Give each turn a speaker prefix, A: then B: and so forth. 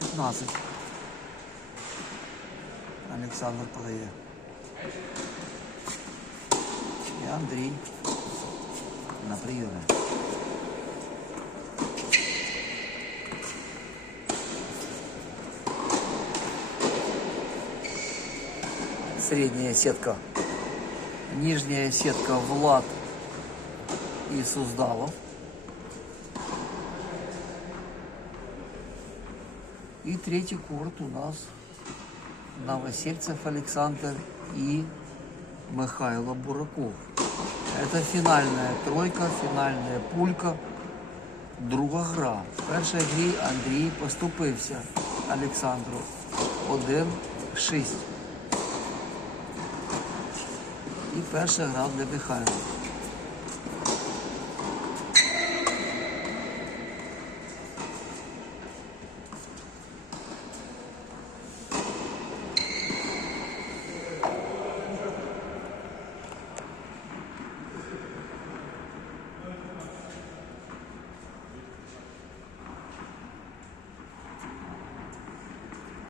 A: 16. Олександр подає. І Андрій на прийомі. Средняя сетка. Нижняя сетка Влад и Суздалов. И третий корт у нас Новосельцев Александр и Михайло Бураков. Это фінальна тройка, фінальна пулька. Друга гра. В першій грі Андрій поступився Олександру 1-6. І перша гра для Михайла.